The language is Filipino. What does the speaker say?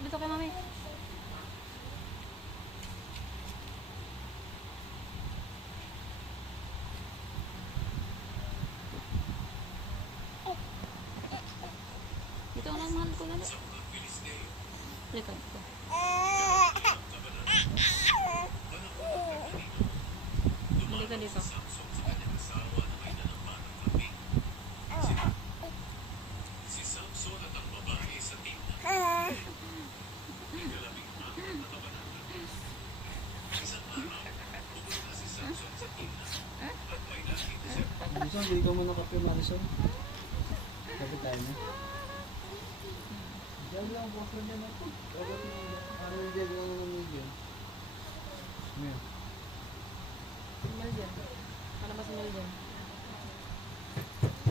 dito kay mami. Dito lang mahal ko lalo. Dito. Balik ka dito. Marison, hindi ko muna kape, Marison. Kape tayo na. Diyan lang, bukas na dyan ako. Ano yung dyan lang naman medyo? Ngayon. Simil dyan. Para mas simil dyan.